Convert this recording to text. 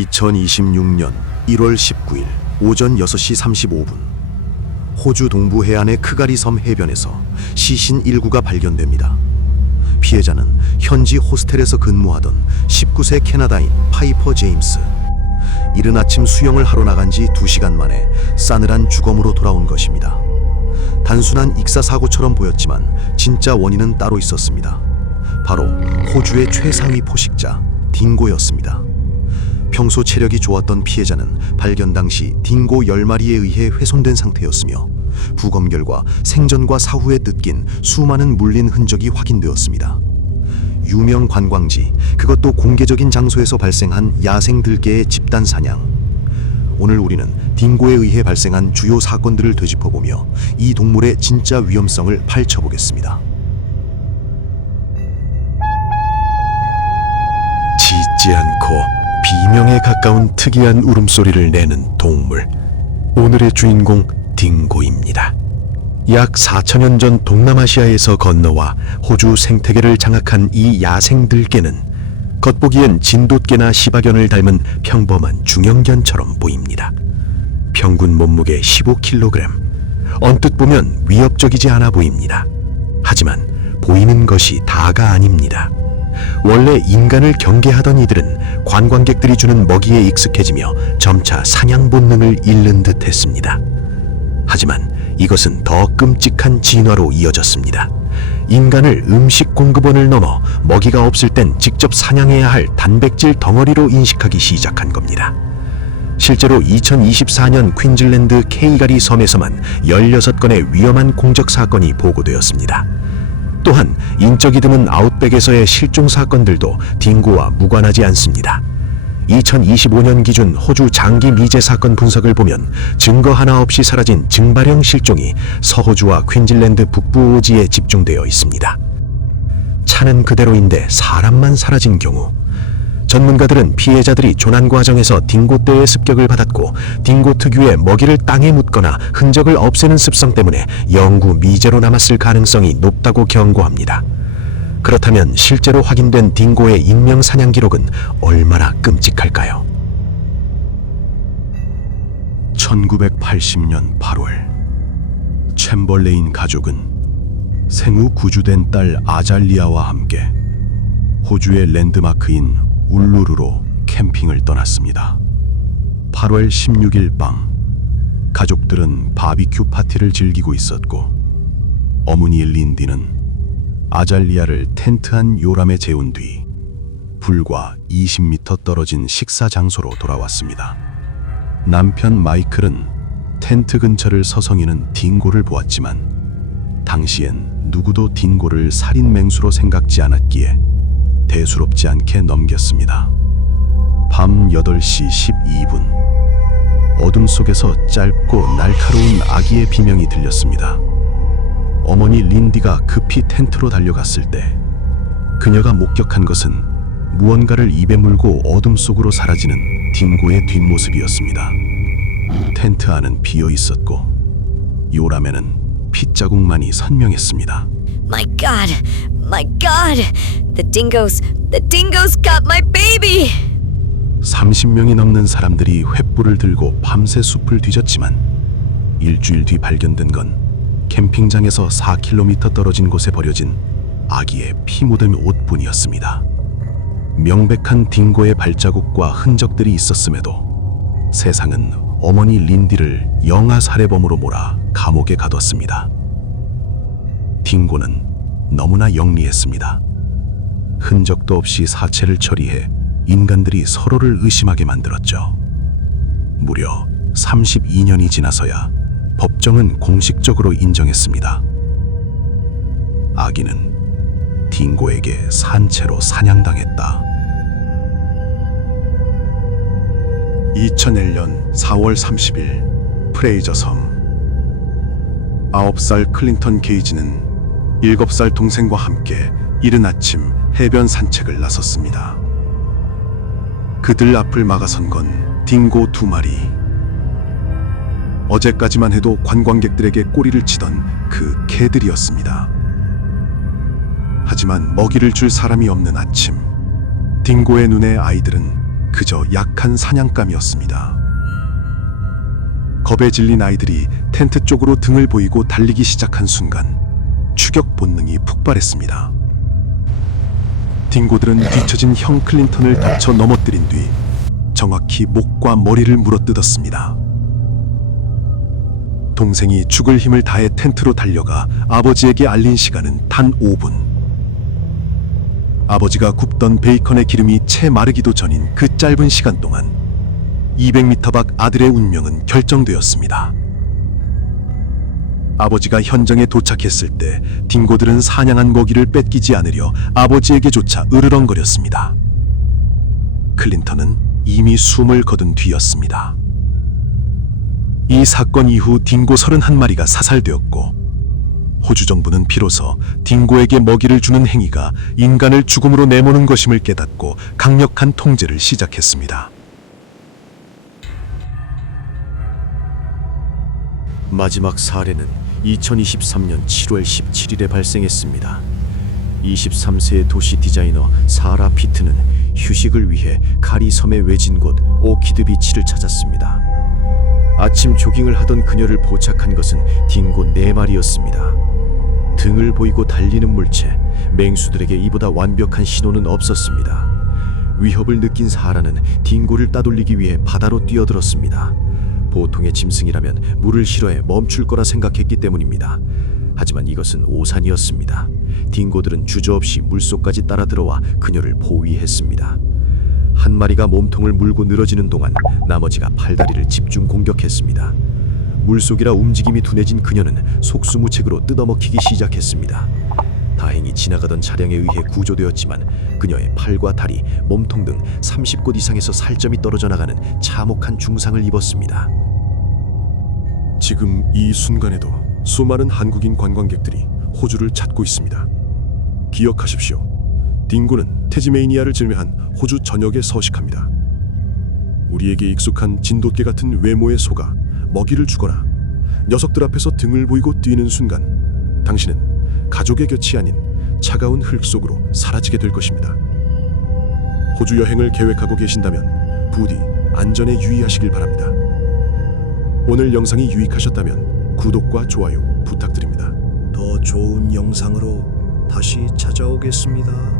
2026년 1월 19일 오전 6시 35분 호주 동부 해안의 크가리 섬 해변에서 시신 1구가 발견됩니다. 피해자는 현지 호스텔에서 근무하던 19세 캐나다인 파이퍼 제임스. 이른 아침 수영을 하러 나간 지 2시간 만에 싸늘한 주검으로 돌아온 것입니다. 단순한 익사사고처럼 보였지만 진짜 원인은 따로 있었습니다. 바로 호주의 최상위 포식자 딩고였습니다. 평소 체력이 좋았던 피해자는 발견 당시 딩고 10마리에 의해 훼손된 상태였으며 부검 결과 생전과 사후에 뜯긴 수많은 물린 흔적이 확인되었습니다. 유명 관광지, 그것도 공개적인 장소에서 발생한 야생 들개의 집단 사냥. 오늘 우리는 딩고에 의해 발생한 주요 사건들을 되짚어보며 이 동물의 진짜 위험성을 파헤쳐보겠습니다. 짖지 않고 비명에 가까운 특이한 울음소리를 내는 동물. 오늘의 주인공 딩고입니다. 약 4천년 전 동남아시아에서 건너와 호주 생태계를 장악한 이 야생 들개는 겉보기엔 진돗개나 시바견을 닮은 평범한 중형견처럼 보입니다. 평균 몸무게 15kg. 언뜻 보면 위협적이지 않아 보입니다. 하지만 보이는 것이 다가 아닙니다. 원래 인간을 경계하던 이들은 관광객들이 주는 먹이에 익숙해지며 점차 사냥 본능을 잃는 듯 했습니다. 하지만 이것은 더 끔찍한 진화로 이어졌습니다. 인간을 음식 공급원을 넘어 먹이가 없을 땐 직접 사냥해야 할 단백질 덩어리로 인식하기 시작한 겁니다. 실제로 2024년 퀸즐랜드 케이가리 섬에서만 16건의 위험한 공적 사건이 보고되었습니다. 또한 인적이 드문 아웃백에서의 실종 사건들도 딩고와 무관하지 않습니다. 2025년 기준 호주 장기 미제 사건 분석을 보면 증거 하나 없이 사라진 증발형 실종이 서호주와 퀸즐랜드 북부 오지에 집중되어 있습니다. 차는 그대로인데 사람만 사라진 경우, 전문가들은 피해자들이 조난 과정에서 딩고떼의 습격을 받았고 딩고 특유의 먹이를 땅에 묻거나 흔적을 없애는 습성 때문에 영구 미제로 남았을 가능성이 높다고 경고합니다. 그렇다면 실제로 확인된 딩고의 인명 사냥 기록은 얼마나 끔찍할까요? 1980년 8월 챔벌레인 가족은 생후 구주된 딸 아잘리아와 함께 호주의 랜드마크인 울루루로 캠핑을 떠났습니다. 8월 16일 밤 가족들은 바비큐 파티를 즐기고 있었고 어머니 린디는 아잘리아를 텐트 안 요람에 재운 뒤 불과 20m 떨어진 식사 장소로 돌아왔습니다. 남편 마이클은 텐트 근처를 서성이는 딩고를 보았지만 당시엔 누구도 딩고를 살인 맹수로 생각지 않았기에 대수롭지 않게 넘겼습니다. 밤 8시 12분 어둠 속에서 짧고 날카로운 아기의 비명이 들렸습니다. 어머니 린디가 급히 텐트로 달려갔을 때 그녀가 목격한 것은 무언가를 입에 물고 어둠 속으로 사라지는 딩고의 뒷모습이었습니다. 텐트 안은 비어 있었고 요람에는 핏자국만이 선명했습니다. My God, the dingoes got my baby! 30명이 넘는 사람들이 횃불을 들고 밤새 숲을 뒤졌지만 일주일 뒤 발견된 건 캠핑장에서 4km 떨어진 곳에 버려진 아기의 피 묻은 옷뿐이었습니다. 명백한 딩고의 발자국과 흔적들이 있었음에도 세상은 어머니 린디를 영아 살해범으로 몰아 감옥에 가뒀습니다. 딩고는 너무나 영리했습니다. 흔적도 없이 사체를 처리해 인간들이 서로를 의심하게 만들었죠. 무려 32년이 지나서야 법정은 공식적으로 인정했습니다. 아기는 딩고에게 산채로 사냥당했다. 2001년 4월 30일 프레이저 섬. 9살 클린턴 게이지는 7살 동생과 함께 이른 아침 해변 산책을 나섰습니다. 그들 앞을 막아선 건 딩고 2마리. 어제까지만 해도 관광객들에게 꼬리를 치던 그 개들이었습니다. 하지만 먹이를 줄 사람이 없는 아침, 딩고의 눈에 아이들은 그저 약한 사냥감이었습니다. 겁에 질린 아이들이 텐트 쪽으로 등을 보이고 달리기 시작한 순간 추격 본능이 폭발했습니다. 딩고들은 뒤처진 형 클린턴을 다쳐 넘어뜨린 뒤 정확히 목과 머리를 물어뜯었습니다. 동생이 죽을 힘을 다해 텐트로 달려가 아버지에게 알린 시간은 단 5분. 아버지가 굽던 베이컨의 기름이 채 마르기도 전인 그 짧은 시간 동안 200m 밖 아들의 운명은 결정되었습니다. 아버지가 현장에 도착했을 때 딩고들은 사냥한 먹이를 뺏기지 않으려 아버지에게조차 으르렁거렸습니다. 클린턴은 이미 숨을 거둔 뒤였습니다. 이 사건 이후 딩고 31마리가 사살되었고 호주 정부는 비로소 딩고에게 먹이를 주는 행위가 인간을 죽음으로 내모는 것임을 깨닫고 강력한 통제를 시작했습니다. 마지막 사례는 2023년 7월 17일에 발생했습니다. 23세의 도시 디자이너 사라 피트는 휴식을 위해 카리 섬의 외진 곳 오키드 비치를 찾았습니다. 아침 조깅을 하던 그녀를 포착한 것은 딩고 4마리였습니다. 등을 보이고 달리는 물체, 맹수들에게 이보다 완벽한 신호는 없었습니다. 위협을 느낀 사라는 딩고를 따돌리기 위해 바다로 뛰어들었습니다. 보통의 짐승이라면 물을 싫어해 멈출 거라 생각했기 때문입니다. 하지만 이것은 오산이었습니다. 딩고들은 주저없이 물속까지 따라 들어와 그녀를 포위했습니다. 한 마리가 몸통을 물고 늘어지는 동안 나머지가 팔다리를 집중 공격했습니다. 물속이라 움직임이 둔해진 그녀는 속수무책으로 뜯어먹히기 시작했습니다. 다행히 지나가던 차량에 의해 구조되었지만 그녀의 팔과 다리, 몸통 등 30곳 이상에서 살점이 떨어져 나가는 참혹한 중상을 입었습니다. 지금 이 순간에도 수많은 한국인 관광객들이 호주를 찾고 있습니다. 기억하십시오. 딩고는 태즈메이니아를 질매한 호주 전역에 서식합니다. 우리에게 익숙한 진돗개 같은 외모의 소가 먹이를 주거나 녀석들 앞에서 등을 보이고 뛰는 순간 당신은 가족의 곁이 아닌 차가운 흙 속으로 사라지게 될 것입니다. 호주 여행을 계획하고 계신다면 부디 안전에 유의하시길 바랍니다. 오늘 영상이 유익하셨다면 구독과 좋아요 부탁드립니다. 더 좋은 영상으로 다시 찾아오겠습니다.